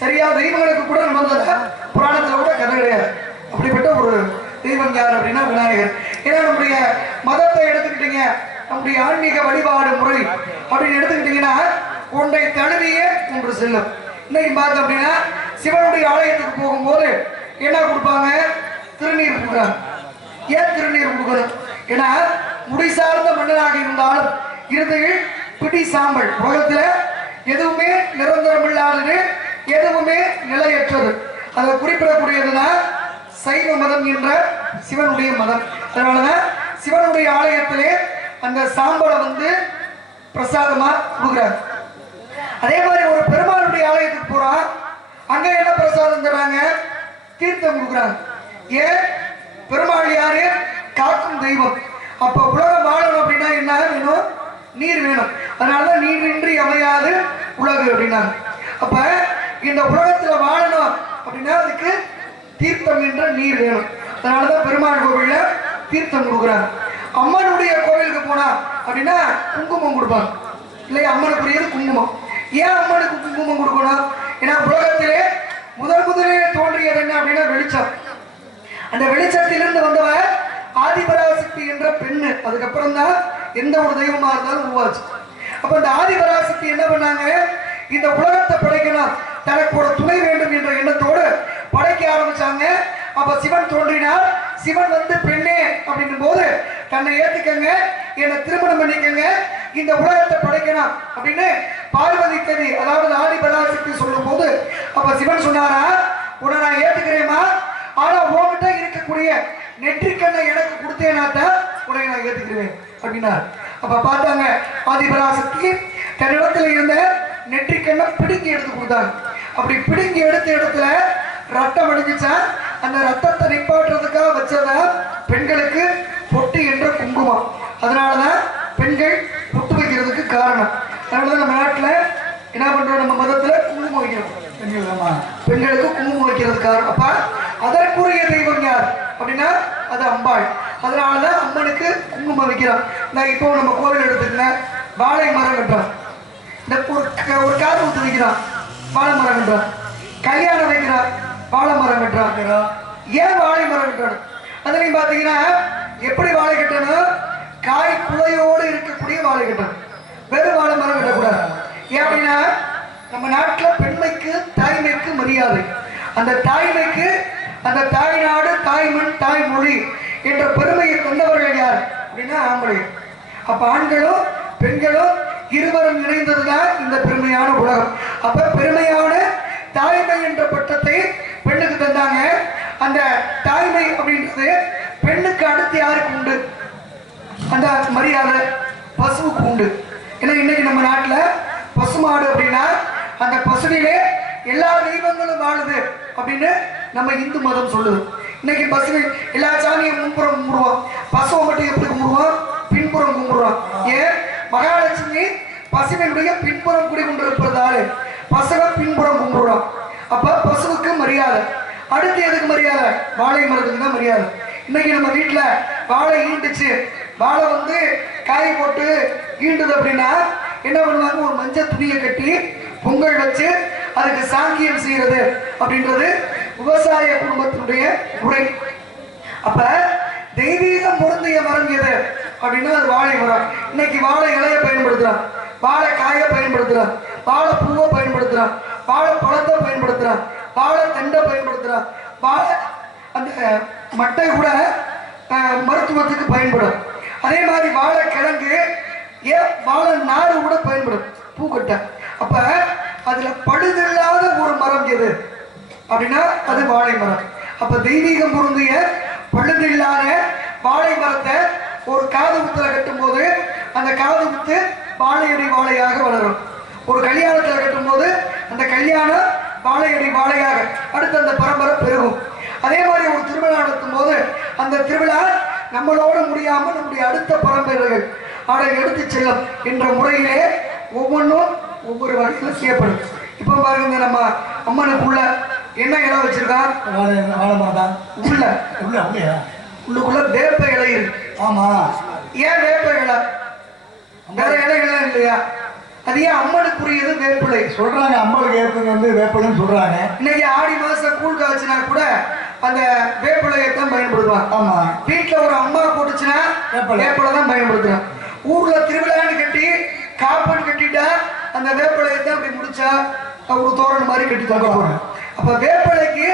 சரியா தெய்வங்களுக்கு கூட நடந்தத புராணத்துல கூட கதை கிடையாது. அப்படிப்பட்ட ஒரு தெய்வம் யார் அப்படின்னா விநாயகர். ஏன்னா நம்முடைய மதத்தை எடுத்துக்கிட்டீங்க, நம்முடைய ஆன்மீக வழிபாடு முறை அப்படின்னு எடுத்துக்கிட்டீங்கன்னா ஒன்றை தழுவிய ஒன்று செல்லும். இன்னைக்கு பார்த்தோம் அப்படின்னா சிவனுடைய ஆலயத்துக்கு போகும்போது என்ன கொடுப்பாங்க? திருநீர் கொடுக்குறாங்க. ஏன் திருநீர் கொடுக்கணும்? ஏன்னா முடி சார்ந்த மன்னனாக இருந்தாலும் இறுதியில் பிடி சாம்பல். உலகத்துல எதுவுமே நிரந்தரம் இல்லாதது, எதுவுமே நிலையற்றது. அதை குறிப்பிடக்கூடியதுதான் சைவ மதம் என்ற சிவனுடைய மதம். அதனாலதான் சிவனுடைய ஆலயத்திலே அந்த சாம்பலை பிரசாதமா கொடுக்குறாங்க. அதே மாதிரி ஒரு பெருமாளுடைய ஆலயத்துக்கு போறா, அங்க என்ன பிரசாதம் தராங்க? தீர்த்தம் கொடுக்குறாங்க. ஏன்? பெருமாள் யாரு? காக்கும் தெய்வம். அப்ப உலகம் வாழணும் அப்படின்னா என்ன வேணும்? நீர் வேணும். அதனாலதான் நீரின்றி அமையாது உலகு அப்படின்னாங்க. அப்ப இந்த உலகத்துல வாழணும் அப்படின்னா அதுக்கு தீர்த்தம் என்ற நீர் வேணும். அதனாலதான் பெருமாள் கோவில்ல தீர்த்தம் கொடுக்குறாங்க. அம்மனுடைய கோவிலுக்கு போனா அப்படின்னா குங்குமம் கொடுப்பாங்க இல்லையா? அம்மனுக்குரியது குங்குமம். ஏன் அம்மனுக்கு குங்குமம் கொடுக்கணும்? ஏன்னா உலகத்திலே முதலிலே தோன்றியது என்ன அப்படின்னா வெளிச்சம். அந்த வெளிச்சத்திலிருந்து வந்தவ ஆதிபராசக்தி என்ற பெண்ணு. அதுக்கப்புறம் தான் எந்த ஒரு தெய்வமா இருந்தாலும் உருவாச்சு. அப்ப இந்த ஆதிபராசக்தி என்ன பண்ணாங்க? இந்த உலகத்தை படைக்கணும், தனக்கு ஒரு துணை வேண்டும் என்ற எண்ணத்தோடு படைக்க ஆரம்பிச்சாங்க. அப்ப சிவன் தோன்றினார். சிவன் பெண்ணே அப்படின்னும் போது தன்னை ஏத்துக்கங்க, என்னை திருமணம் பண்ணிக்கங்க, இந்த உலகத்தை படைக்கணும் அப்படின்னு பார்வதி தேவி அதாவது ஆதிபராசக்தி சொல்லும் போது அப்ப சிவன் சொன்னாரா, உன்னை நான் ஏத்துக்கிறேமா, ஆனா உன்கிட்ட இருக்கக்கூடிய நெற்றிக்கண்ணை எனக்கு கொடுத்தேனாத்தான் உன்னை நான் ஏத்துக்கிறேன் அப்படின்னா. அப்ப பார்த்தாங்க ஆதிபராசக்தி தன்னிடத்துல இருந்த நெற்றிக்கண்ணை பிடுங்கி எடுத்து கொடுத்தாங்க. அப்படி பிடுங்கி எடுத்த இடத்துல ரத்தம் அடிஞ்சிச்சா, அந்த ரத்தத்தை நிப்பாட்டுறதுக்காக வச்சதா பெண்களுக்கு பொட்டு என்ற குங்குமம். அதனாலதான் பெண்கள் பொட்டு வைக்கிறதுக்கு காரணம். அதனாலதான் நம்ம நாட்டுல என்ன பண்றோம்? நம்ம மதத்துல குங்குமம் வைக்கிறோம். பெண்களுக்கு குங்குமம் வைக்கிறது காரணம். அப்ப அதற்குரிய தெய்வம் யார் அப்படின்னா அது அம்பாள். அதனாலதான் அம்மனுக்கு குங்குமம் வைக்கிறோம். இப்போ நம்ம கோவில் எடுத்துக்கல, வாழை மரம் கட்டுறோம், இந்த ஒரு காது ஊத்து வைக்கிறான், வாழை மரம் கட்டுறான், கல்யாணம் வைக்கிறான், வாழை மரம் கட்டுறான். ஏன் வாழை மரம் கட்டணும்? அதுலயும் பாத்தீங்கன்னா எப்படி வாழை கட்டணும்? காய் குலையோடு இருக்கக்கூடிய வாழை கட்டணும், வெறும் வாழை மரம் கட்டக்கூடாது. ஏன் அப்படின்னா நம்ம நாட்டுல பெண்மைக்கு தாய்மைக்கு மரியாதை. அந்த தாய்மைக்கு அந்த தாய்நாடு தாய்மண் தாய்மொழி என்ற பெருமையை கொண்டவர்கள் யார் அப்படின்னா ஆம்பளை. அப்ப ஆண்களும் பெண்களும் இருவரும் இணைந்ததுதான் இந்த பெருமையான உலகம். அப்ப பெருமையான தாய்மை என்ற பட்டத்தை பெண்ணுக்கு தந்தாங்க. அந்த தாய்மை அப்படின்றது பெண்ணுக்கு அடுத்து யாருக்கு உண்டு? அந்த மரியாதை பசுவுக்கு உண்டு. ஏன்னா இன்னைக்கு நம்ம நாட்டுல பசுமாடு அப்படின்னா அந்த பசுவிலே எல்லா தெய்வங்களும் வாழுது அப்படின்னு நம்ம இந்து மதம் சொல்லுது. இன்னைக்கு பசுவை எல்லா சாமியும் முன்புறம் கும்பிடுவோம், பசுவை மட்டும் எப்படி கும்பிடுவோம்? பின்புறம் கும்பிடுவோம். ஏன்? மகாலட்சுமி பசுவினுடைய பின்புறம் குடிகொண்டிருப்பதாலே பசுவை பின்புறம் கும்பிடுறோம். அப்ப பசுவுக்கு மரியாதை. அடுத்து எதுக்கு மரியாதை? வாழை மரத்துக்கு தான் மரியாதை. இன்னைக்கு நம்ம வீட்டுல வாழை ஈண்டுச்சு, வாழை காய் போட்டு ஈண்டுது அப்படின்னா என்ன பண்ணுவாங்க? ஒரு மஞ்சள் துணியை கட்டி பொங்கல் வச்சு அதுக்கு சாங்கியம் செய்யறது அப்படின்றது விவசாய குடும்பத்தினுடைய முறை. அப்ப தெய்வீகம் பொருந்திய மரம் எது அப்படின்னா அது வாழை மரம். இன்னைக்கு வாழை இலையை பயன்படுத்துறான், வாழை காயை பயன்படுத்துறான், வாழை பூவை பயன்படுத்துறான், வாழை பழத்தை பயன்படுத்துறான், வாழை தண்டை பயன்படுத்துறான், வாழை அந்த மட்டை கூட மருத்துவத்துக்கு பயன்படும். அதே மாதிரி வாழை கிழங்கு, ஏன் வாழை நாறு கூட பயன்படும் பூக்கட்டை. அப்ப அதுல பழுதில்லாத ஒரு மரம் எது அப்படின்னா அது வாழை மரம். அப்ப தெய்வீகம் பொருந்திய பழுதில்லாத வாழை மரத்தை ஒரு காது குத்துல கட்டும் போது அந்த காது குத்து வாழையடி வாழையாக வளரும். ஒரு கல்யாணத்துல கட்டும் போது அந்த கல்யாணம் வாழையடி வாழையாக அடுத்து அந்த பரம்பரை பெருகும். அதே மாதிரி ஒரு திருவிழா நடத்தும் போது அந்த திருவிழா நம்மளோட முடியாம நம்முடைய அடுத்த பரம்பரைகள் அதை எடுத்து செல்லும் என்ற முறையிலே ஒவ்வொன்றும் ஒவ்வொரு வகையிலும் செய்யப்படும். இப்ப பாருங்க, நம்ம அம்மனுக்குள்ள என்ன இலை வச்சிருக்கான்? உள்ளுக்குள்ள வேப்ப இலை இருக்கு. ஆமா, ஏன் வேப்ப இலை? வேற இலைகள் இல்லையா? அது ஏன் அம்மனுக்குரியது வேப்பிலை சொல்றாங்க. அம்மனுக்கு ஏற்பது வந்து வேப்பிலைன்னு சொல்றாங்க. இன்னைக்கு ஆடி மாசம் கூழ் காய்ச்சினா கூட அந்த வேப்பிலையை தான் பயன்படுத்துவாங்க. ஆமா, வீட்டுல ஒரு அம்மா போட்டுச்சுன்னா வேப்பிலை தான் பயன்படுத்துறாங்க. ஊர்ல திருவிழான்னு கட்டி காப்பன் கட்டிட்டா அந்த வேப்பிலையை தான் அப்படி முடிச்சா ஒரு தோரணம் மாதிரி கட்டி தங்க போறேன். அப்ப வேப்பிலைக்கு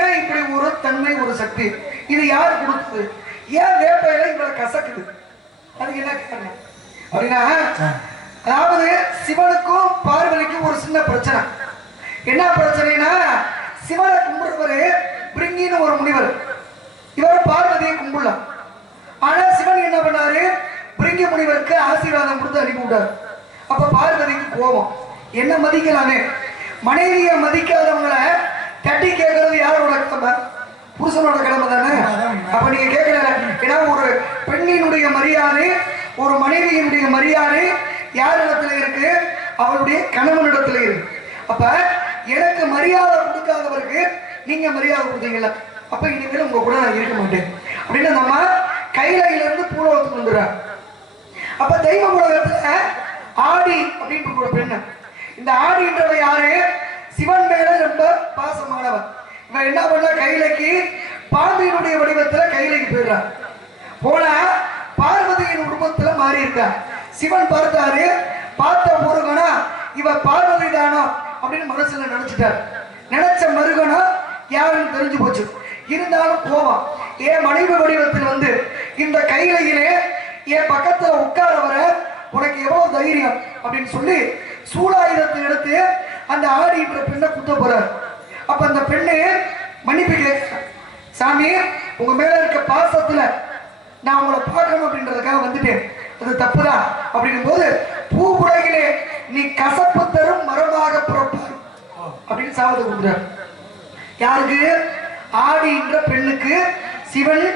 ஏன் இப்படி ஒரு தன்மை, ஒரு சக்தி? இது யார் கொடுத்தது? ஏன் வேப்பிலை இவ்வளவு கசக்குது? அதுக்கு என்ன காரணம் அப்படின்னா, அதாவது சிவனுக்கும் பார்வதிக்கும் ஒரு சின்ன பிரச்சனை. என்ன பிரச்சனைனா, சிவனை கும்பிடுறவரு பிரிங்கின்னு ஒரு முனிவர், இவர் பார்வதியை கும்பிடலாம். ஆனா சிவன் என்ன பண்ணாரு, பிரிங்கி முனிவருக்கு ஆசீர்வாதம் கொடுத்து அனுப்பி விட்டார். அப்ப பார்வதிக்கு கோபம், என்ன மதிக்கலாமே, மனைவியை மதிக்காதவங்களை தட்டி கேட்கறது யாரோட கடமை? புருஷனோட கடமை தானே. அப்ப நீங்க கேட்கல. ஏன்னா ஒரு பெண்ணினுடைய மரியாதை, ஒரு மனைவியினுடைய மரியாதை யார் இடத்துல இருக்கு? அவளுடைய கணவனிடத்துல இருக்கு. அப்ப எனக்கு மரியாதை கொடுக்காதவருக்கு நீங்க மரியாதை கொடுத்தீங்கல்ல, அப்ப இனிமேல் உங்க கூட நான் இருக்க மாட்டேன் அப்படின்னு நம்ம கையில இருந்து பூலோகத்துக்கு வந்துடுறாங்க. அப்ப தெய்வ உலகத்துல ஆடி அப்படின்னு ஒரு பெண்ணு, இந்த ஆடின்றவ யாரு? சிவன் மேல ரொம்ப பாசமானவன். இவன் என்ன பண்ண, கைலைக்கு பாம்பியினுடைய வடிவத்துல கைலைக்கு போயிடுறான். போனா பார்வதியின் உருவத்துல மாறி இருக்கா. சிவன் பார்த்தாரு, பார்த்த முருகனா இவ பார்வதி தானா அப்படின்னு மனசுல நினைச்சிட்டார். நினைச்ச மருகனா யாருன்னு தெரிஞ்சு போச்சு. இருந்தாலும் கோபம், என் மனைவி வடிவத்தில் வந்து இந்த கைலையிலே என் பக்கத்துல உட்கார வர உனக்கு எவ்வளவு தைரியம் அப்படின்னு சொல்லி சூலாயுதத்தை எடுத்து அந்த ஆடின்ற பெண்ணை குத்த போறார். அப்ப அந்த பெண்ணு மன்னிப்பு கேட்க, சாமி உங்க மேல இருக்க பாசத்துல நான் உங்களை பார்க்கணும் அப்படின்றதுக்காக வந்துட்டேன், அது தப்புதான் அப்படிங்கும் போது, பூவுலகிலே நீ கசப்பு தரும் மரமாக பிறப்பாய் அப்படின்னு சாபத்தை கொடுக்குறார். யாருக்கு? ஆடின்ற பெண்ணுக்கு சிவன்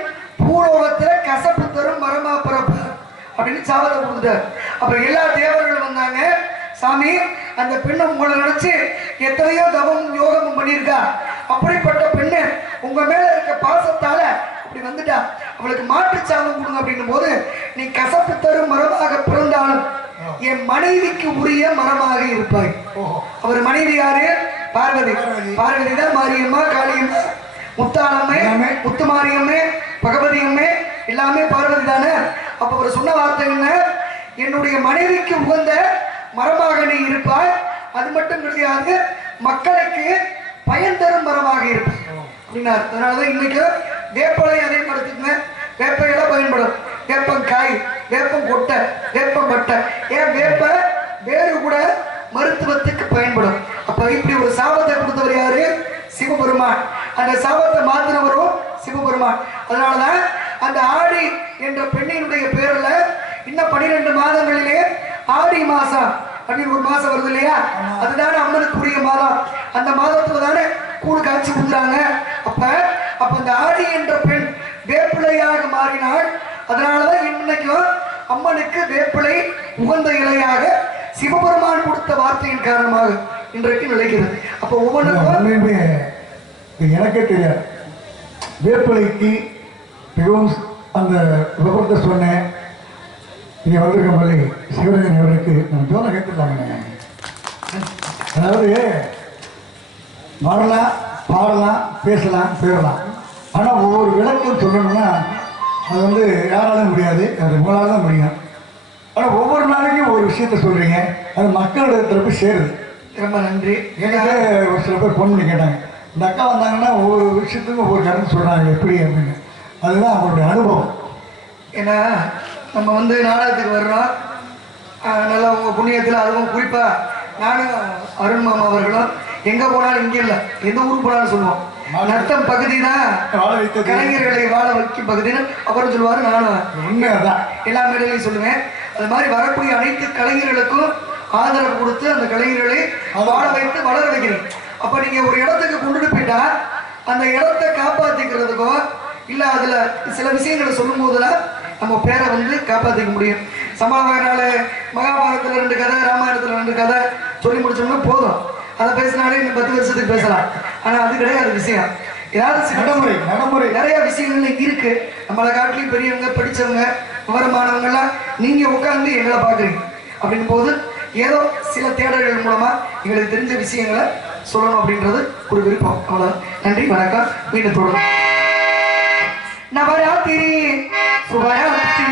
பூலோகத்துல கசப்பு தரும் மரமா பிறப்பார் அப்படின்னு சாபத்தை கொடுத்துட்டார். அப்ப எல்லா தேவர்களும் வந்தாங்க, சாமி அந்த பெண்ணை உங்களை நினைச்சு எத்தனையோ தவமும் யோகமும் பண்ணியிருக்கா, அப்படிப்பட்ட பெண்ணு உங்க மேல இருக்க பாசத்தால அப்படி வந்துட்டா, அவளுக்கு மாற்று சாபம் கொடுங்க அப்படின்னும் போது, நீ கசப்பு தரும் மரமாக பிறந்தாலும் என் மனைவிக்கு உரிய மரமாக இருப்பாய். அவர் மனைவி யாரு? பார்வதி. பார்வதி தான் மாரியம்மா, காளியம்மா, முத்தாளம்மை, முத்துமாரியம்மை, பகவதி அம்மை, எல்லாமே பார்வதி தானே. அப்ப அவர் சொன்ன வார்த்தை என்ன? என்னுடைய மனைவிக்கு உகந்த மரமாக நீ இருப்பாய், அது மட்டும் கிடையாது மக்களுக்கு பயன் தரும் மரமாக இருப்பாய் அப்படின்னார். அதனாலதான் இன்னைக்கு வேப்பலை அதிகப்படுத்துங்க. வேப்பையில பயன்படும். வேப்பங்காய், வேப்பம் கொட்டை, வேப்பம் பட்டை, ஏன் வேப்ப வேறு கூட மருத்துவத்துக்கு பயன்படும். அப்ப இப்படி ஒரு சாபத்தை கொடுத்தவர் யாரு? சிவபெருமான். அந்த சாபத்தை மாத்தினவரும் சிவபெருமான். அதனாலதான் அந்த ஆடி என்ற பெண்ணினுடைய பேர்ல இன்னும் 12 மாதங்களிலே ஆடி மாசம் அப்படின்னு ஒரு மாசம் வருது இல்லையா, அதுதானே அம்மனுக்குரிய மாதம். அந்த மாதத்துல தானே கூழ் காய்ச்சி ஊத்துறாங்க. அப்ப அந்த ஆடி என்ற பெண் வேப்பிலையாக மாறினாள். அதனாலதான் இன்னைக்கும் அம்மனுக்கு வேப்பிலை உகந்த இலையாக சிவபெருமான் கொடுத்த வார்த்தையின் காரணமாக இன்றைக்கு நிலைக்கிறது. அப்ப ஒவ்வொன்றுமே எனக்கே தெரியாது. வேப்பிலைக்கு மிகவும் அந்த விபரத்தை சொன்னேன். இங்க வந்திருக்க மாதிரி சிவரஞ்சன் அவர்களுக்கு நம்ம ஜோன கேட்டுருக்காங்க. அதாவது வரலாம், பாடலாம், பேசலாம், பேரலாம். ஆனால் ஒவ்வொரு விளக்கம் சொல்லணும்னா அது வந்து யாராலும் முடியாது, அது உங்களால் தான் முடியும். ஆனால் ஒவ்வொரு நாளைக்கும் ஒரு விஷயத்த சொல்றீங்க, அது மக்களிடத்துல போய் சேருது. ரொம்ப நன்றி. எனக்கு ஒரு சில பேர் ஃபோன் பண்ணி கேட்டாங்க, இந்த அக்கா வந்தாங்கன்னா ஒவ்வொரு விஷயத்துக்கும் ஒவ்வொரு கருத்து சொல்கிறாங்க எப்படி அப்படின்னு. அதுதான் அவங்களுடைய அனுபவம். ஏன்னா நம்ம வந்து நாடகத்துக்கு வர்றோம், நல்லா உங்கள் புண்ணியத்தில், அதுவும் குறிப்பாக நானும் அருண் மாமா அவர்களும் எங்கே போனாலும் இங்கே இல்லை, எந்த ஊருக்கு போனாலும் சொல்லுவோம், நர்த்தம் பகுதி தான் கலைஞர்களை வாழ வைக்கும் பகுதின்னு அப்புறம் சொல்லுவார். நானும் உண்மைதான் எல்லா மேடையிலையும் சொல்லுவேன். அது மாதிரி வரக்கூடிய அனைத்து கலைஞர்களுக்கும் ஆதரவு கொடுத்து அந்த கலைஞர்களை வாழ வைத்து வளர வைக்கிறேன். அப்ப நீங்க ஒரு இடத்துக்கு கொண்டுட்டு போயிட்டா அந்த இடத்தை காப்பாத்திக்கிறதுக்கோ இல்ல அதுல சில விஷயங்களை சொல்லும் போதுல நம்ம பேரை வந்து காப்பாத்திக்க முடியும். சமாதானால மகாபாரதத்துல 2 கதை, ராமாயணத்துல 2 கதை சொல்லி முடிச்சோம்னா போதும், அதை பேசினாலே இன்னும் 10 வருஷத்துக்கு பேசலாம். ஆனா அது கிடையாது விஷயம். ஏதாவது நடைமுறை நிறைய விஷயங்கள் இருக்கு. நம்மளை காட்டிலையும் பெரியவங்க, படிச்சவங்க, விவரமானவங்க எல்லாம் நீங்க உட்கார்ந்து எங்களை பாக்குறீங்க அப்படின் போது ஏதோ சில தேடல்கள் மூலமா எங்களுக்கு தெரிஞ்ச விஷயங்களை சொல்லணும் அப்படின்றது ஒரு விருப்பம். அவ்வளவு. நன்றி, வணக்கம். மீண்டும் தொடரும். நவராத்திரி சுபராத்திரி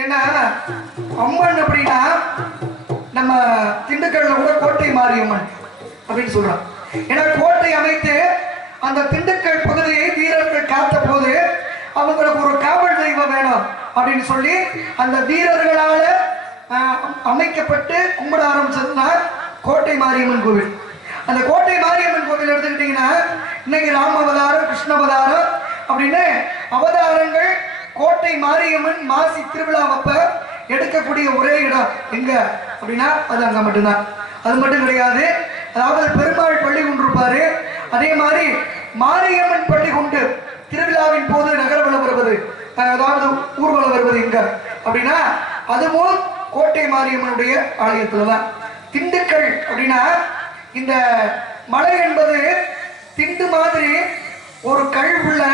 ஏன்னா அம்மன் அப்படின்னா நம்ம திண்டுக்கல்ல கூட கோட்டை மாரியம்மன் அப்படின்னு சொல்றோம். ஏன்னா கோட்டை அமைத்து அந்த திண்டுக்கல் பகுதியை வீரர்கள் காத்த போது அவங்களுக்கு ஒரு காவல் தெய்வம் வேணும் அப்படின்னு சொல்லி அந்த வீரர்களால அமைக்கப்பட்டு கும்பிட ஆரம்பிச்சதுன்னா கோட்டை மாரியம்மன் கோவில். அந்த கோட்டை மாரியம்மன் கோவில் எடுத்துக்கிட்டீங்கன்னா இன்னைக்கு ராம அவதாரம், கிருஷ்ண அவதாரம் அப்படின்னு அவதாரங்கள் கோட்டை மாரியம்மன் மாசி திருவிழாவப்ப எடுக்கக்கூடிய ஒரே இடம் எங்க அப்படின்னா அது அங்க மட்டும்தான். அது மட்டும் கிடையாது. அதாவது பெருமாள் பள்ளி கொண்டிருப்பாரு. அதே மாதிரி மாரியம்மன் பள்ளி கொண்டு திருவிழாவின் போது நகரவலம் வருவது, அதாவது ஊர்வலம் வருவது எங்க அப்படின்னா அதுவும் கோட்டை மாரியம்மனுடைய ஆலயத்துலதான். திண்டுக்கல் அப்படின்னா இந்த மலை என்பது திண்டு மாதிரி ஒரு கல்வுள்ள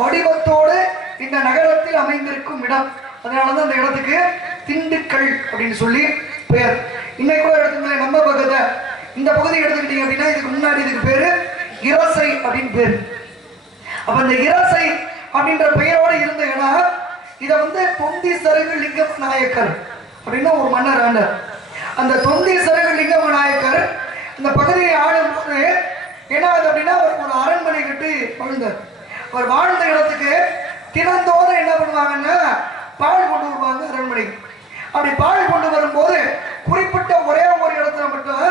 வடிவத்தோடு இந்த நகரத்தில் அமைந்திருக்கும் இடம். அதனாலதான் அந்த இடத்துக்கு திண்டுக்கல் அப்படின்னு சொல்லி பெயர். இன்னைக்கு கூட எடுத்துக்கல நம்ம பக்கத்தை இந்த பகுதி எடுத்துக்கிட்டீங்க அப்படின்னா இதுக்கு முன்னாடி இதுக்கு பேரு இரசை அப்படின்னு பேரு. அப்ப இந்த இரசை அப்படின்ற பெயரோடு இருந்த இடம் இதை தொந்தி சருகு லிங்கம் நாயக்கர் அப்படின்னு ஒரு மன்னர் ஆண்டார். அந்த தொந்தி சருகு லிங்கம் நாயக்கர் இந்த பகுதியை ஆளும் போது என்ன ஆகுது அப்படின்னா அவருக்கு ஒரு அரண்மனை கட்டி வாழ்ந்தார். அவர் வாழ்ந்த இடத்துக்கு தினந்தோறும் என்ன பண்ணுவாங்கன்னா பால் கொண்டு வருவாங்க அரண்மனைக்கு. அப்படி பால் கொண்டு வரும்போது குறிப்பிட்ட ஒரே ஒரு இடத்துல மட்டும்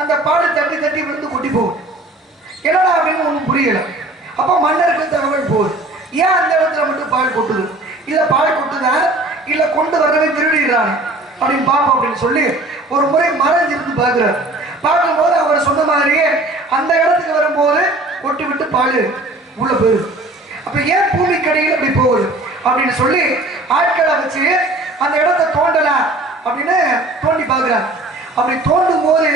அந்த பால் தட்டி தட்டி விழுந்து கொட்டி போகும். என்னடா அப்படின்னு ஒன்றும் புரியல. அப்போ மன்னருக்கு தகவல் போகுது, ஏன் அந்த இடத்துல மட்டும் பால் கொட்டுது, இல்ல பால் கொட்டுதான் இல்ல கொண்டு வரவே திருடிடுறாங்க அப்படின்னு பாப்போம் அப்படின்னு சொல்லி ஒரு முறை மறைஞ்சிருந்து பார்க்கிறார். பார்க்கும்போது அவர் சொன்ன மாதிரியே அந்த இடத்துக்கு வரும்போது கொட்டி விட்டு பால் உள்ள போயிரு. அப்ப ஏன் பூமிக்கடியில் அப்படி போகுது அப்படின்னு சொல்லி ஆட்களை வச்சு அந்த இடத்தை தோண்டலாம் அப்படின்னு தோண்டி பார்க்கிறார். அப்படி தோண்டும் போது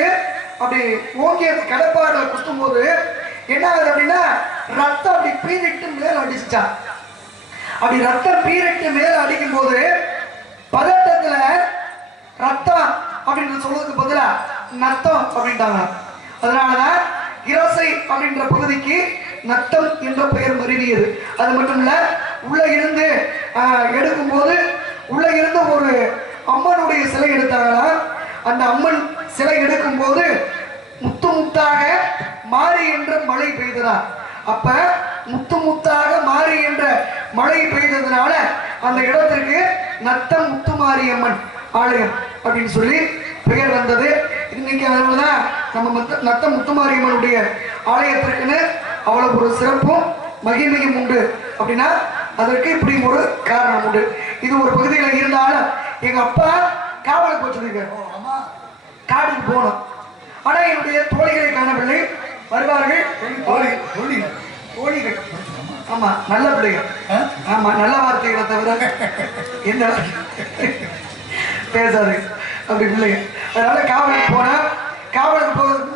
அப்படி ஓங்கி அந்த கடப்பாறை குத்தும் போது என்ன ஆகுது அப்படின்னா ரத்தம் அப்படி பீரிட்டு மேல அடிச்சுட்டான். அப்படி ரத்தம் பீரிட்டு மேல அடிக்கும் போது பதட்டத்துல ரத்தம் அப்படின்னு சொல்றதுக்கு பதிலா நத்தம் அப்படின்ட்டாங்க. அதனாலதான் இரசை அப்படின்ற பகுதிக்கு நத்தம் என்ற பெயர் மருவியது. அது மட்டும் இல்ல உள்ள இருந்து எடுக்கும்போது உள்ள இருந்து ஒரு அம்மனுடைய சிலை எடுத்தாங்களா. அந்த அம்மன் சிலை எடுக்கும் போது முத்து முத்தாக மாறி என்ற மழை பெய்ததா. அப்ப முத்து முத்தாக மாறி என்ற மழை பெய்ததுனால அந்த இடத்திற்கு நத்தம் முத்துமாரியம்மன் ஆலயம் அப்படின்னு சொல்லி பெயர் வந்தது. இன்னைக்கு அதனாலதான் நம்ம நத்தம் முத்துமாரியம்மனுடைய ஆலயத்திற்குன்னு அவ்வளவு ஒரு சிறப்பும் மகிமையும் உண்டு. அப்படின்னா அதற்கு இப்படி ஒரு காரணம் உண்டு. இது ஒரு பகுதியில் இருந்தாலும் எங்க அப்பா காவலுக்கு வச்சிருக்காரு, காடுக்கு போனோம். ஆனா என்னுடைய தோழிகளை காணவில்லை. வருவார்கள் தோழிகள். ஆமா, நல்ல பிள்ளைகள். ஆமா, நல்ல வார்த்தைகளை தவிர எந்த பேசாது அப்படி பிள்ளைங்க. அதனால காவலுக்கு போனா, காவலுக்கு போகிறதுக்கு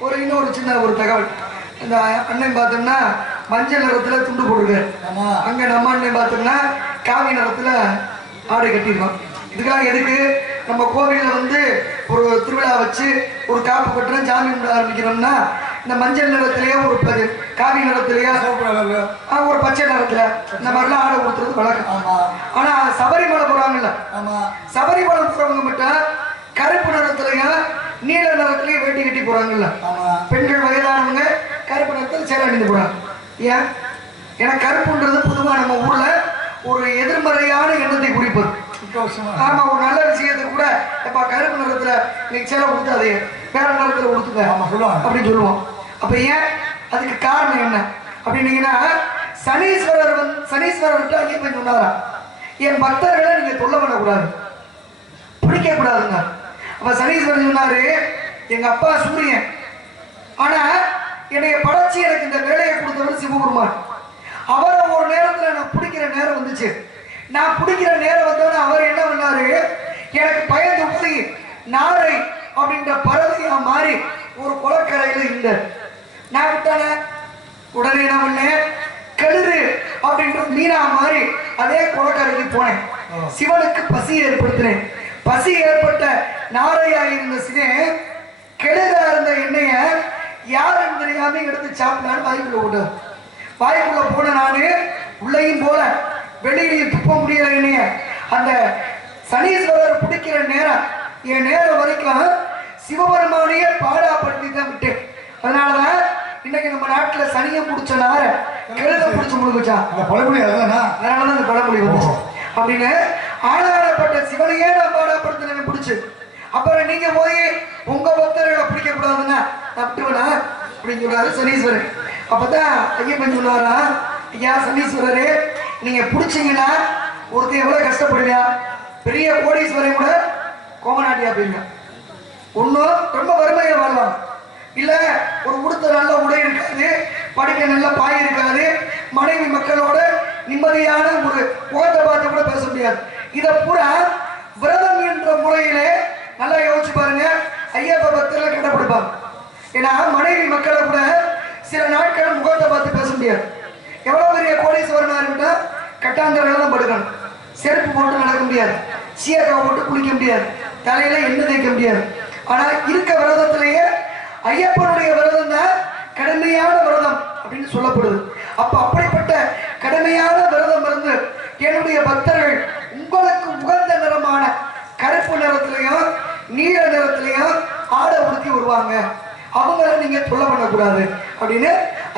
முன்னாடி இன்னொரு சின்ன ஒரு தகவல். இந்த அண்ணன் பார்த்தோம்னா மஞ்சள் நிறத்துல துண்டு போட்டுருக்காரு. அங்க நம்ம அண்ணன் பார்த்தோம்னா காவி நிறத்துல ஆடை கட்டிருக்கோம். இதுக்காக எதுக்கு? நம்ம கோவிலில் ஒரு திருவிழா வச்சு ஒரு காப்பு கட்டுறோம், சாமி கும்பிட ஆரம்பிக்கிறோம்னா இந்த மஞ்சள் நிறத்திலேயே ஒரு காவி நிறத்திலேயே ஒரு பச்சை நிறத்துல இந்த மாதிரிலாம் ஆடை கொடுத்துறது வழக்கம். ஆனா சபரிமலை போறாங்கல்ல, சபரிமலை போறவங்க மட்டும் கருப்பு நிறத்துலயும் நீல நிறத்துலயும் வேட்டி கட்டி போறாங்கல்ல. பெண்கள் வயதானவங்க கருப்பு நிறத்தில் சேலை அணிந்து போறாங்க. ஏன்? ஏன்னா கருப்புன்றது பொதுவா நம்ம ஊர்ல ஒரு எதிர்மறையான எண்ணத்தை குறிப்பது. ஆமா, ஒரு நல்ல விஷயத்தை கூட எப்ப கருப்பு நிறத்துல இன்னைக்கு சேலை கொடுத்தாதே, வேற நிறத்துல கொடுத்துங்க அப்படின்னு சொல்லுவோம். அப்ப ஏன்? அதுக்கு காரணம் என்ன அப்படின்னீங்கன்னா, சனீஸ்வரர்கிட்ட ஐயப்பன் சொன்னாரா, என் பக்தர்களை நீங்க தொல்லை பண்ணக்கூடாது, பிடிக்க கூடாதுங்க. அப்ப சனீஸ்வரன் சொன்னாரு, எங்க அப்பா சூரியன், ஆனா என்னைய படைச்சு எனக்கு இந்த வேலையை கொடுத்தவர் சிவபெருமான். அவரை ஒரு நேரத்துல நான் பிடிக்கிற நேரம் வந்துச்சு. நான் பிடிக்கிற நேரம் வந்தோன்னு அவர் என்ன பண்ணாரு, எனக்கு பயந்து போய் நாரை அப்படின்ற பறவையா மாறி ஒரு குளக்கரையில இல்லை. நான் விட்டான உடனே என்ன பண்ணேன், கழுறு அப்படின்ற மீனா மாறி அதே குளக்கரைக்கு போனேன். சிவனுக்கு பசி ஏற்படுத்தினேன். பசி ஏற்பட்ட நாரையா இருந்த சிவன் கெழுதா இருந்த எண்ணெய யாருன்னு தெரியாம எடுத்து சாப்பிட்டான்னு வாய்க்குள்ள விட்டு, வாய்க்குள்ள போன நானு உள்ளேயும் போல வெளியிலையும் துப்ப முடியல என்னைய. அந்த சனீஸ்வரர் பிடிக்கிற நேரம் என் நேரம் வரைக்கும் சிவபெருமானையே பாடாப்படுத்தி தான் விட்டேன். அதனாலதான் இன்னைக்கு நம்ம நாட்டுல சனியை பிடிச்ச நார கெழுத பிடிச்ச முழுகுச்சான். அதனாலதான் அந்த பழமொழி வந்துச்சு. அப்படின்னு ஆளாடப்பட்ட சிவனையே நான் பாடாப்படுத்தின பிடிச்சு, அப்புறம் நீங்க போய் உங்க பக்தர்களை பிடிக்க கூடாதுன்னா தப்புவனா அப்படின்னு சொல்றாரு சனீஸ்வரன். அப்பதான் ஐயப்பன் சொன்னாரா, ஐயா சனீஸ்வரரே, நீங்க பிடிச்சீங்கன்னா ஒருத்தர் எவ்வளவு கஷ்டப்படுவியா, பெரிய கோடீஸ்வரன் கூட கோமநாட்டியா போயிருங்க. ஒன்னும் ரொம்ப வறுமையை வரலாம், இல்ல ஒரு உடுத்த நல்ல உடை இருக்காது, படிக்க நல்ல பாய் இருக்காது, மனைவி மக்களோட நிம்மதியான ஒரு முகத்தை பார்த்து கூட பேச முடியாது. இத பூரா விரதம் என்ற முறையிலே நல்லா யோசிச்சு பாருங்க, ஐயப்ப பக்தர்கள் கடைபிடிப்பாங்க. ஏன்னா மனைவி மக்களை கூட சில நாட்கள் முகத்தை பார்த்து பேச முடியாது. எவ்வளவு பெரிய கோடீஸ்வரனா இருக்கா, கட்டாந்தரையில தான் படுக்கணும், செருப்பு போட்டு நடக்க முடியாது, சீயக்காய் போட்டு குளிக்க முடியாது, தலையில எண்ணெய் தேய்க்க முடியாது. ஆனா இருக்க விரதத்திலேயே ஐயப்பனுடைய விரதம் தான் கடுமையான விரதம் அப்படின்னு சொல்லப்படுது. அப்ப அப்படிப்பட்ட கடுமையான விரதம் இருந்து என்னுடைய பக்தர்கள் உங்களுக்கு உகந்த நிறமான கருப்பு நிறத்திலையும் நீல நிறத்திலையும் ஆடை உடுத்தி வருவாங்க, அவங்கள நீங்க தொல்லை பண்ணக்கூடாது அப்படின்னு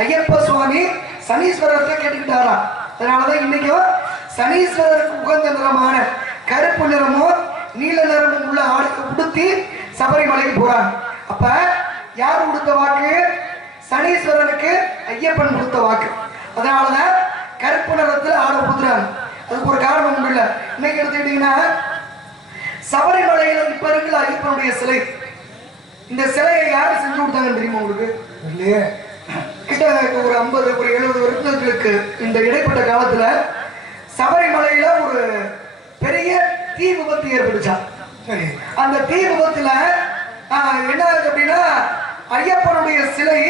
ஐயப்ப சுவாமி சனீஸ்வரத்தை கேட்டுக்கிட்டாரா. அதனாலதான் இன்னைக்கும் சனீஸ்வரருக்கு உகந்த நிறமான கருப்பு நிறமும் நீல நிறமும் உள்ள ஆடை உடுத்தி சபரிமலைக்கு போறாங்க. அப்ப யார் கொடுத்த வாக்கு? சனீஸ்வரருக்கு ஐயப்பன் கொடுத்த வாக்கு. அதனாலதான் கருப்பு நிறத்துல ஆடை உடுத்துறாங்க. அதுக்கு ஒரு காரணம் ஒன்றும் இல்லை. இன்னைக்கு எடுத்துக்கிட்டீங்கன்னா சபரிமலையில இப்ப இருக்கிற ஐயப்பனுடைய சிலை, இந்த சிலையை யாரு செஞ்சு கொடுத்தாங்கன்னு தெரியுமா உங்களுக்கு? கிட்ட ஒரு 50 ஒரு 70 வருடங்களுக்கு இந்த இடைப்பட்ட காலத்துல சபரிமலையில ஒரு பெரிய தீ விபத்து ஏற்பட்டுச்சா. அந்த தீ விபத்துல என்ன ஆகுது அப்படின்னா, ஐயப்பனுடைய சிலை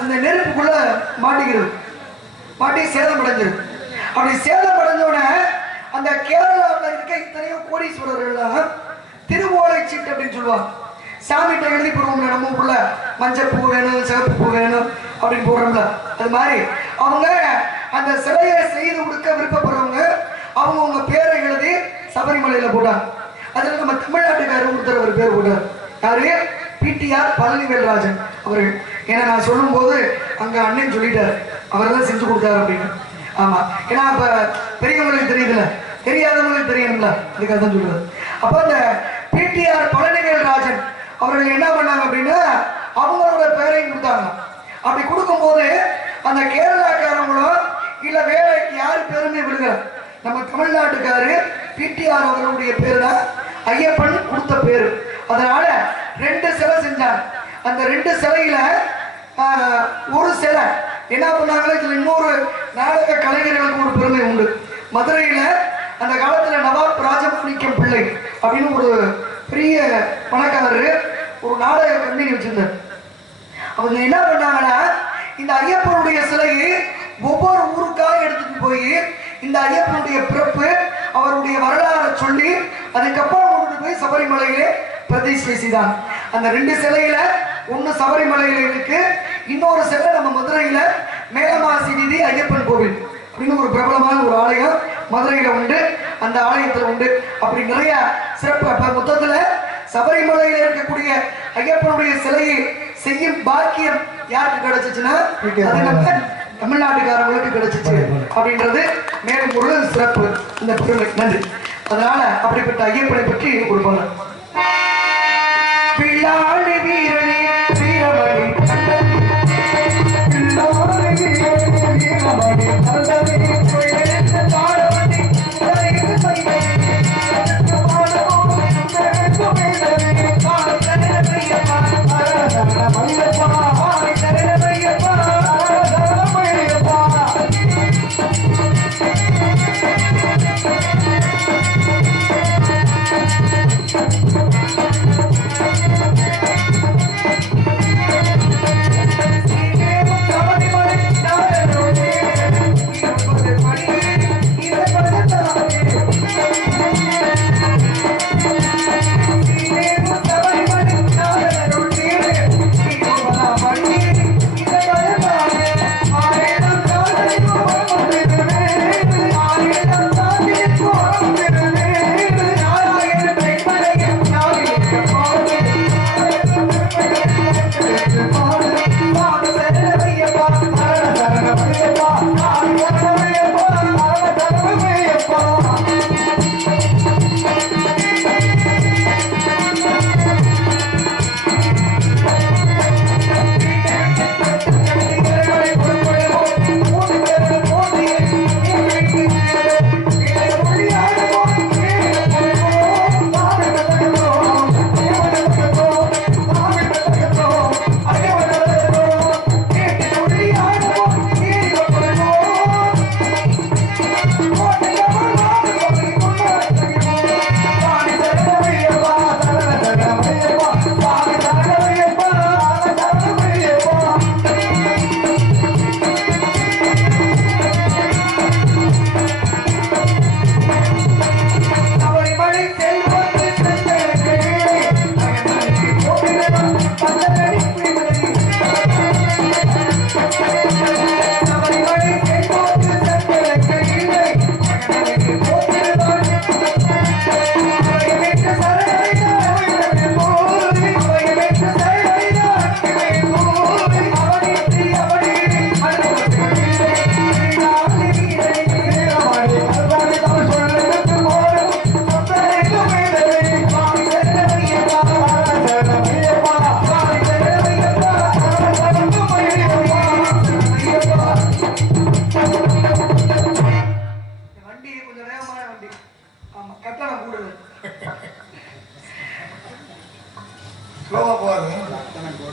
அந்த நெருப்புக்குள்ள மாட்டிக்கிறது, மாட்டி சேதம் அடைஞ்சிருக்கு. அப்படி சேதம் அடைஞ்சோட அந்த கேரளாவில் இருக்க இத்தனையோ கோடீஸ்வரர்கள் திருவோலை சீட்டு அப்படின்னு சொல்லுவாங்க. சாமிகிட்ட எழுதி போடுவோம்ல, நம்ம ஊர்ல மஞ்சள் பூ வேணும், சிவப்பு பூ வேணும் அப்படின்னு போடுறோம்ல, அது மாதிரி அவங்க அந்த சிலையை செய்து கொடுக்க விருப்பப்படுறவங்க அவங்க பேரை எழுதி சபரிமலையில போட்டாங்க. அதுல நம்ம தமிழ்நாட்டுக்காரர் ஒருத்தர் ஒரு பேர் போட்டார். யாரு? பிடிஆர் பழனிவேல்ராஜன் அவர்கள். ஏன்னா நான் சொல்லும் போது அங்க அண்ணன் சொல்லிட்டாரு, அவர் தான் செஞ்சு கொடுத்தாரு அப்படின்னு. ஆமா, ஏன்னா இப்ப பெரியவங்களுக்கு தெரியுதுல்ல, தெரியாதவங்களுக்கு தெரியணும்ல, அதுக்காக தான் சொல்றாரு. அப்ப அந்த பிடிஆர் பழனிவேல்ராஜன் அவர்கள் என்ன பண்ணாங்க அப்படின்னா அவங்களோட பேரையும் கொடுத்தாங்க. அப்படி கொடுக்கும் போது அந்த கேரளாக்காரங்களும் இல்ல வேற யாரு பேருமே விடுங்க, நம்ம தமிழ்நாட்டுக்காரு பிடிஆர் அவர்களுடைய பேர் தான் ஐயப்பன் கொடுத்த பேரு. அதனால 2 சிலை செஞ்சாங்க. அந்த 2 சிலையில ஒரு சிலை என்ன பண்ணாங்களோ, இதுல இன்னொரு நாடக கலைஞர்களுக்கு ஒரு பெருமை உண்டு. மதுரையில அந்த காலத்துல நவாப் ராஜமாணிக்கம் பிள்ளை அப்படின்னு ஒரு பெரிய பணக்காரரு ஒரு நாடக கம்பெனி வச்சிருந்தார். அவங்க என்ன பண்ணாங்கன்னா இந்த ஐயப்பனுடைய சிலையை ஒவ்வொரு ஊருக்காக எடுத்துட்டு போய் இந்த ஐயப்பனுடைய பிறப்பு அவருடைய வரலாறை சொல்லி அதுக்கப்புறம் கொண்டு போய் சபரிமலையிலே பிரதிஷ்டை செய்தாங்க. அந்த 2 சிலையில ஒன்னு சபரிமலையில இருக்கு, இன்னொரு சிலை நம்ம மதுரையில மேலமாசி வீதி ஐயப்பன் கோவில் அப்படின்னு ஒரு பிரபலமான ஒரு ஆலயம் மதுரையில உண்டு. அந்த ஆலயத்துல உண்டு. அப்படி நிறைய சிறப்பு. மொத்தத்துல சபரிமலையில இருக்கக்கூடிய ஐயப்பனுடைய சிலையை செய்யும் பாக்கியம் யாருக்கு கிடைச்சிச்சுன்னா அது நம்ம தமிழ்நாட்டுக்காரங்களுக்கு கிடைச்சிச்சு அப்படின்றது மேலும் ஒரு சிறப்பு இந்த பெருமை. நன்றி. அதனால அப்படிப்பட்ட ஐயப்பனை பற்றி ஒரு பாடல். பிள்ளாடி வீரணி வீரமணி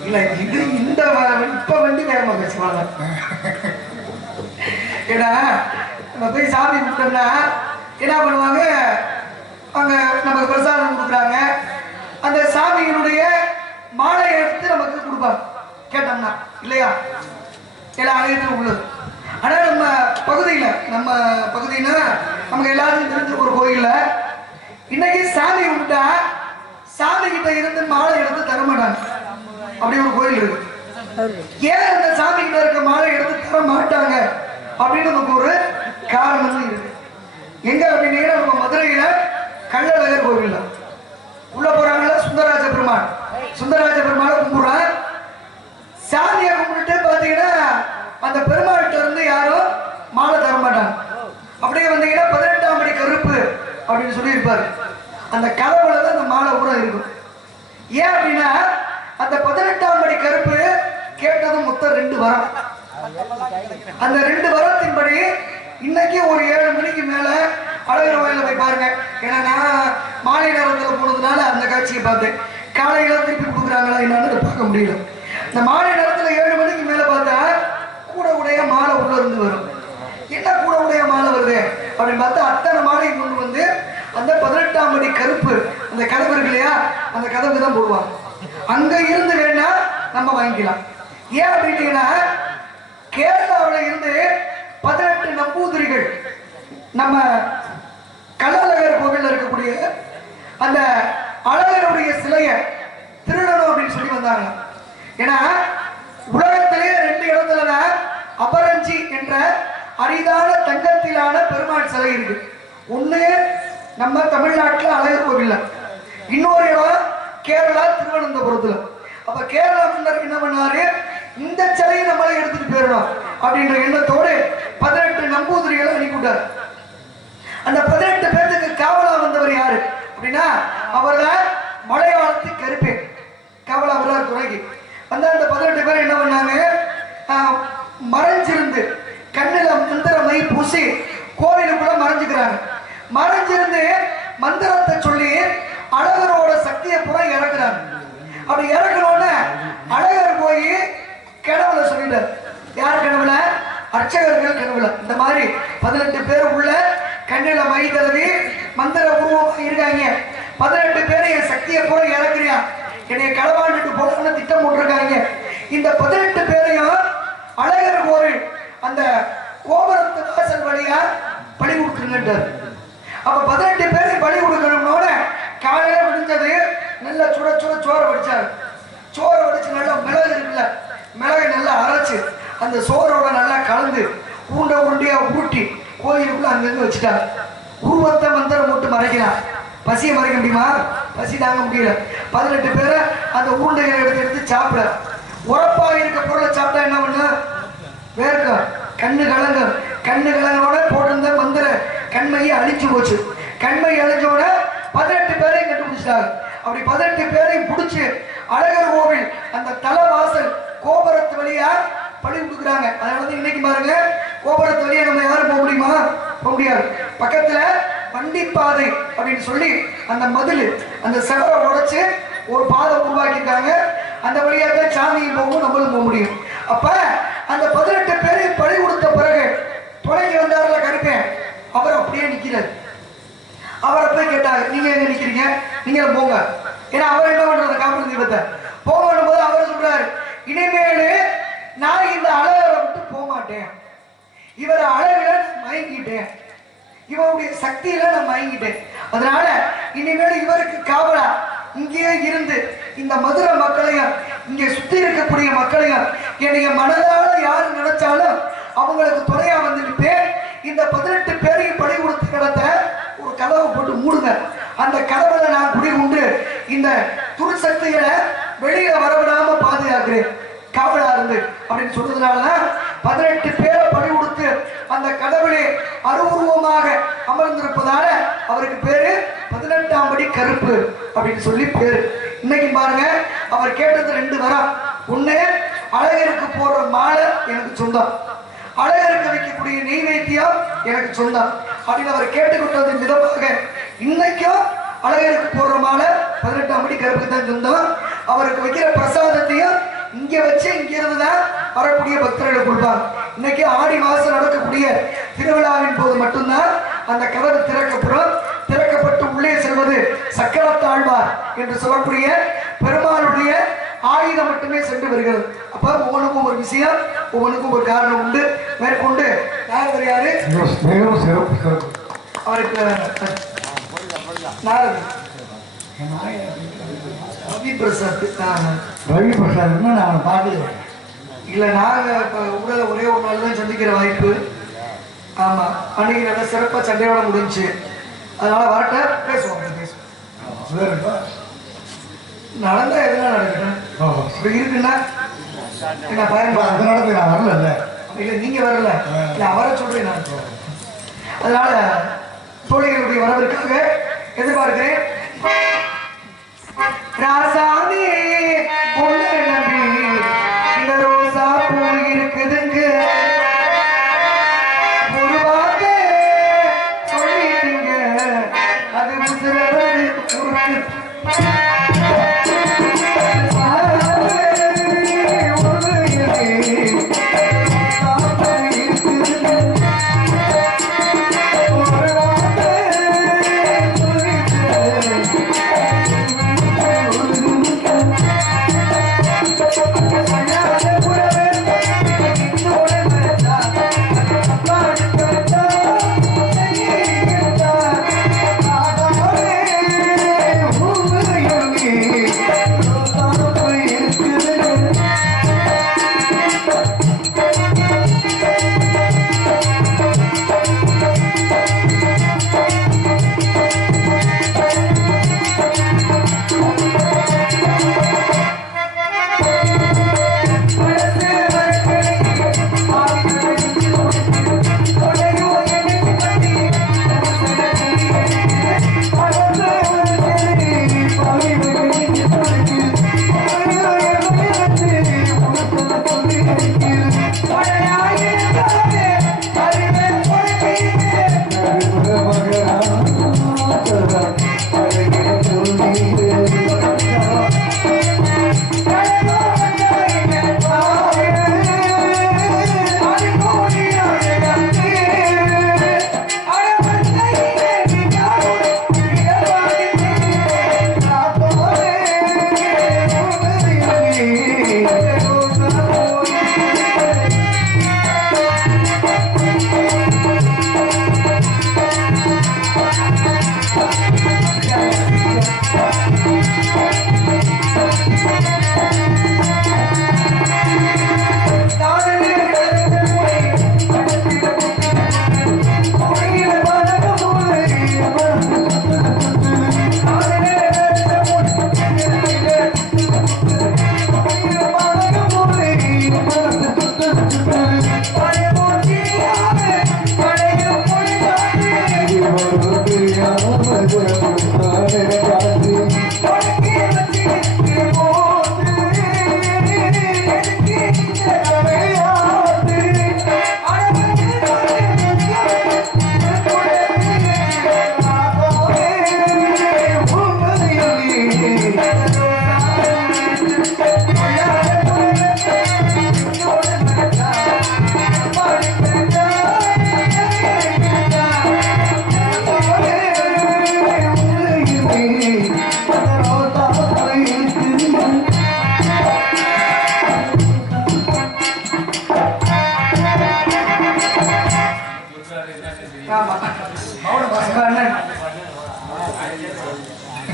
இல்ல இது இந்த இப்ப வண்டி வேகமா பேசுவாங்க. ஏன்னா நம்ம போய் சாமி கும்பிட்டோம்னா என்ன பண்ணுவாங்க, அங்க நமக்கு பிரசாதம் கொடுக்குறாங்க, அந்த சாமியினுடைய மாலை எடுத்து நமக்கு கொடுப்பாங்க கேட்டோம்னா இல்லையா, எல்லா ஆலயத்திலும் உள்ளது. ஆனா நம்ம பகுதியில நமக்கு எல்லாருக்கும் தெரிஞ்ச ஒரு கோயில்ல இன்னைக்கு சாமி கும்பிட்டா சாமி கிட்ட இருந்து மாலை எடுத்து தர மாட்டாங்க. அப்படி ஒரு கோயில் இருக்கு. ஏன் அந்த சாமி கிட்ட இருக்க மாலை எடுத்து தர மாட்டாங்க அப்படின்னு நமக்கு ஒரு காரணமும் இருக்கு. எங்க அப்படின்னீங்கன்னா நம்ம மதுரையில கள்ளழகர் கோவில் உள்ள போறாங்கல்ல, சுந்தரராஜ பெருமாள். சுந்தரராஜ பெருமாளை கும்பிடுறான். சாமியை கும்பிட்டு பாத்தீங்கன்னா அந்த பெருமாள்கிட்ட இருந்து யாரும் மாலை தர மாட்டாங்க. அப்படியே வந்தீங்கன்னா 18ஆம் படி கருப்பு அப்படின்னு சொல்லி இருப்பாரு. அந்த கதவுல தான் அந்த மாலை கூட இருக்கும். ஏன் அப்படின்னா அந்த 18ஆம் படி கருப்பு கேட்டதும் மொத்தம் 2 வரம். அந்த 2 வரத்தின்படி இன்னைக்கு ஒரு 7 மணிக்கு மேல அழகர் கோயில போய் பாருங்க. ஏன்னா நான் மாலை நேரத்தில் போனதுனால அந்த காட்சியை பார்த்தேன். காலையில திருப்பி கொடுக்குறாங்களா என்னன்னு பார்க்க முடியல. இந்த மாலை நேரத்துல 7 மணிக்கு மேல பார்த்தா கூட உடைய மாலை உள்ள இருந்து வரும். என்ன கூட உடைய மாலை வருது அப்படின்னு பார்த்தா அத்தனை மாலை கொண்டு வந்து அந்த 18ஆம் படி கருப்பு அந்த கதவு இருக்கு இல்லையா, அந்த கதவுக்கு தான் போடுவாங்க. அங்க இருந்து வேணா நம்ம வாங்கிக்கலாம். ஏன் அப்படின்னா கேரளாவில் இருந்து 18 நம்பூதிரிகள் நம்ம கள்ளழகர் கோவில் இருக்கக்கூடிய அந்த அழகருடைய சிலையை திருடணும் அப்படின்னு சொல்லி வந்தாங்க. ஏன்னா உலகத்திலே 2 இடத்துல அபரஞ்சி என்ற அரிதான தங்கத்திலான பெருமாள் சிலை இருக்கு. ஒண்ணு நம்ம தமிழ்நாட்டில் அழகர் கோவில்ல, இன்னொரு இடம் கேரளா திருவனந்தபுரத்துல. அப்ப கேரளா மன்னர் என்ன பண்ணாரு, இந்த சிலையை நம்மளை எடுத்துட்டு போயிடணும் அப்படின்ற எண்ணத்தோடு 18 நம்பூதிரிகளை அனுப்பிவிட்டார். அந்த 18 பேருக்கு காவலா வந்தவர் யாரு அப்படின்னா அவர் மலையாளத்து கருப்பே காவலா வர்றார் துறைக்கு. அந்த 18 பேர் என்ன பண்ணாங்க, மறைஞ்சிருந்து கண்ணில மந்திர மை பூசி கோவிலுக்குள்ள மறைஞ்சுக்கிறாங்க. மறைஞ்சிருந்து மந்திரத்தை சொல்லி அழகரோட சக்தியை பூரா இறக்குறாங்க. அப்படி இறக்கணும்னு அழகர் போய் கனவுல சொல்லிட்டார். யார் கனவுல? அர்ச்சகர்கள் கனவுல. இந்த மாதிரி 18 பேர் உள்ள கண்ணில மை தடவி மந்திர உருவமாக இருக்காங்க. 18 பேர் என் சக்தியை பூரா இறக்குறியா, என்னைய களவாண்டுட்டு போகணும்னு திட்டம் போட்டிருக்காங்க. இந்த 18 பேரையும் அழகர் கோவில் அந்த கோபுரத்து வாசல் வழியா பலி கொடுத்துருங்கட்டார். அப்ப 18 பேருக்கு பலி கொடுக்கணும்னோட காலையில முடிஞ்சது நல்லா சுட சுட சோறை வடிச்சாரு. சோறை வடிச்சு நல்லா மிளகு இருக்குல்ல, மிளகை நல்லா அரைச்சு அந்த சோறோட நல்லா கலந்து உருண்டை உருண்டையா ஊட்டி கோயிலுக்குள்ள அங்கிருந்து வச்சுட்டாங்க. உருவத்தை மந்திரம் போட்டு மறைக்கிறான். பசியை மறைக்க முடியுமா? பசி தாங்க முடியல. 18 பேரை அந்த உருண்டைகளை எடுத்து சாப்பிட, உரப்பா இருக்க பொருளை சாப்பிட்டா என்ன பண்ண வேர்க்கும், கண்ணு கலங்கும். கண்ணு கலங்கோட போட்டிருந்த மந்திர கண்மையை அழிச்சு போச்சு. கண்மை அழிஞ்சோட 18 பேரையும் கண்டுபிடிச்சிட்டாங்க. அப்படி 18 பேரையும் பிடிச்சு அழகர் கோவில் அந்த தலைவாசல் கோபுரத்து வழியா பழி கொடுக்குறாங்க. அதனால இன்னைக்கு பாருங்க, கோபுரத்து வழியா நம்ம யாரும் போக முடியுமா? போக முடியாது. பக்கத்துல வண்டிப்பாதை அப்படின்னு சொல்லி அந்த மதில் அந்த செவரை உடைச்சு ஒரு பாதை உருவாக்கியிருக்காங்க. அந்த வழியா தான் சாமியும் போகும், நம்மளும் போக முடியும். அப்ப அந்த 18 பேரையும் பழி கொடுத்த பிறகு துணைக்கு வந்தாருல கருப்பேன், அவர் அப்படியே நிக்கிறார். அவரை போய் கேட்டாங்க, நீங்க எங்க நிக்கிறீங்க, நீங்களும் போங்க. ஏன்னா அவர் என்ன பண்றது, காப்பீடு தீபத்தை போகணும் போது அவர் சொல்றாரு, இனிமேலு நான் இந்த அழகரை விட்டு போக மாட்டேன். இவரை அழகுல மயங்கிட்டேன், இவருடைய சக்தியில நான் மயங்கிட்டேன். அதனால இனிமேல் இவருக்கு காவலா இங்கேயே இருந்து இந்த மதுரை மக்களையும் இங்க சுத்தி இருக்கக்கூடிய மக்களையும் என்னைய மனதால யாரு நினைச்சாலும் அவங்களுக்கு துணையா வந்துட்டு இந்த 18 பேரையும் பழி கொடுத்து கிடத்த ஒரு கதவை போட்டு மூடுங்க. அந்த கதவுல நான் குடிகொண்டு இந்த துர்சக்திகளை வெளியில வரவிடாம பாதுகாக்கிறேன் காவலா இருந்து அப்படின்னு சொன்னதுனாலதான் 18 பேரை பழி கொடுத்து அந்த கதவுளே அருவுருவமாக அமர்ந்திருப்பதால அவருக்கு பேரு 18ஆம் படி கருப்பு அப்படின்னு சொல்லி பேரு. இன்னைக்கு பாருங்க, அவர் கேட்டது 2 வரம். ஒண்ணு, அழகருக்கு போடுற மாலை எனக்கு சொந்தம், அழகருக்கு வைக்கக்கூடிய நெய்வேத்தியம் எனக்கு சொந்தம் அப்படின்னு அவர் கேட்டுக்கொண்டது விதமாக இன்னைக்கும் அழகருக்கு போடுற மாலை 18ஆம் படி கருப்புக்கு தான் சொந்தம். அவருக்கு வைக்கிற பிரசாதத்தையும் இங்க வச்சு இங்க இருந்துதான் வரக்கூடிய பக்தர்களுக்கு கொடுப்பாங்க. இன்னைக்கு ஆடி மாசம் நடக்கக்கூடிய திருவிழாவின் போது மட்டும்தான் அந்த கதவு திறக்கப்படும். திறக்கப்பட்டு உள்ளே செல்வது சக்கரத்தாழ்வார் என்று சொல்லக்கூடிய பெருமாளுடைய ஆயுதம் மட்டுமே சென்று வருகிறது. அப்ப ஒவ்வொன்றுக்கும் ஒரு விஷயம், ஒவ்வொன்றுக்கும் ஒரு காரணம் உண்டு. மேற்கொண்டு நாரதர் யாரு, அவருக்கு நாரதர் ரவி பிரசாத். ரவி பிரசாத் நான் பார்க்கல. இல்ல, நாங்க இப்ப ஊரில் ஒரே ஒரு நாள் தான் சந்திக்கிற வாய்ப்பு. ஆமா, அன்னைக்கு நல்ல சிறப்பா சண்டையோட முடிஞ்சு. அதனால வரட்ட பேசுவோம். நடந்தா எதுனா நடக்கட்டும். இப்ப இருக்குன்னா என்ன பயன்பா? அதனால நான் வரல. இல்ல நீங்க வரல, இல்ல அவரை சொல்றேன் நான். அதனால தோழிகளுடைய வரவிற்காக எதிர்பார்க்கிறேன். ராசாதி பொண்ணு நம்பி இந்த ரோசா பூ இருக்குதுங்க, ஒரு வார்த்தை சொல்லிட்டுங்க, அது முசுறது குறுக்கு.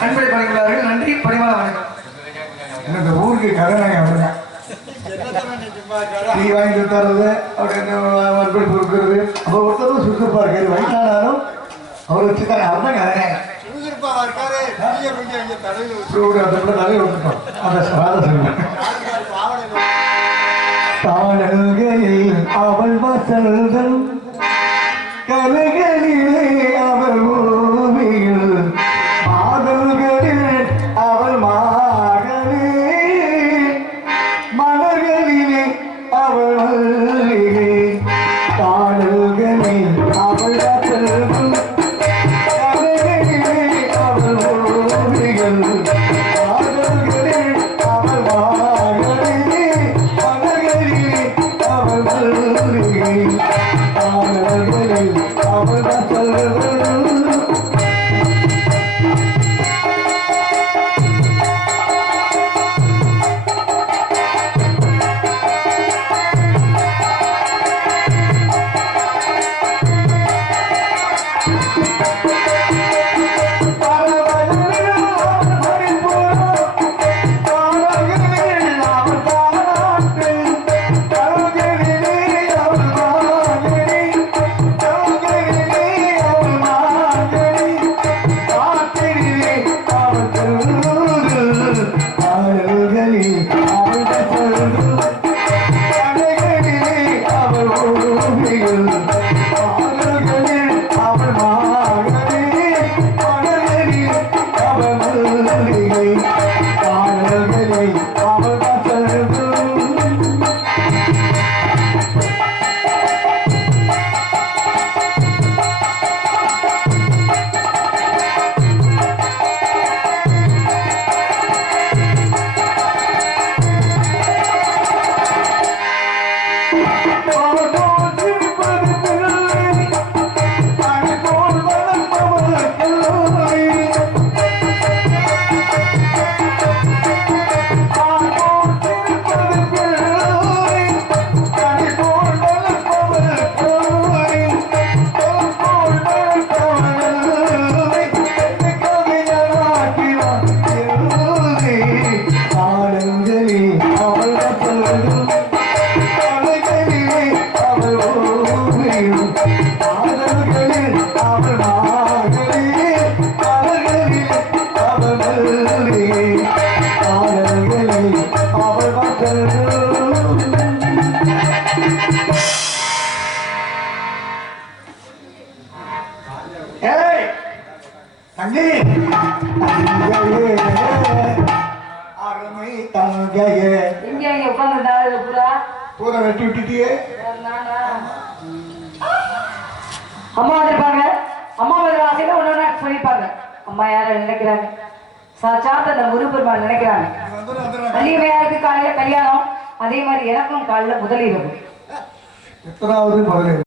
அன்பளை பணிகளார்கள் நன்றி, பணிவான வணக்கம். இந்த ஊருக்கு கடனாக அப்படிதான் டீ வாங்கி தர்றது, அப்படின்னு மறுபடி கொடுக்கறது. அப்போ ஒருத்தரும் சுறுசுறுப்பா இருக்காரு, வயசானாலும் அவர் வச்சுட்டாங்க. அவர்தான் கடனாக தலையில் விட்டுட்டோம். அந்த சாத சொல்லுவேன். தானல்களில் அவள் வசல்கள், கலைகளிலே அவள் ஓவியில், மாதல்களில் அவள் மாடலே, மலர்களிலே அவள் மல்லிகை. தானல்களில் அவள் வசல்கள், கலைகளிலே அவள் ஓவியில், மாதல்களில் அவள் மாடலே, மலர்களிலே அவள் மல்லிகை. அவள் ஏய் தங்கி அருமை தங்கையே இங்க இங்க உட்கார்ந்து பூரா பூரா வெட்டி விட்டுட்டியே. அம்மா வந்திருப்பாங்க. அம்மா வந்த ஆசையில ஒண்ணு சொல்லியிருப்பாங்க. அம்மா யார நினைக்கிறாங்க? சாட்சாத் அந்த முருகப்பெருமான் நினைக்கிறாங்க. வள்ளியம்மையாருக்கு காலையில கல்யாணம், அதே மாதிரி எனக்கும் காலையில முதலிரவு. எத்தனாவது முதலிரவு?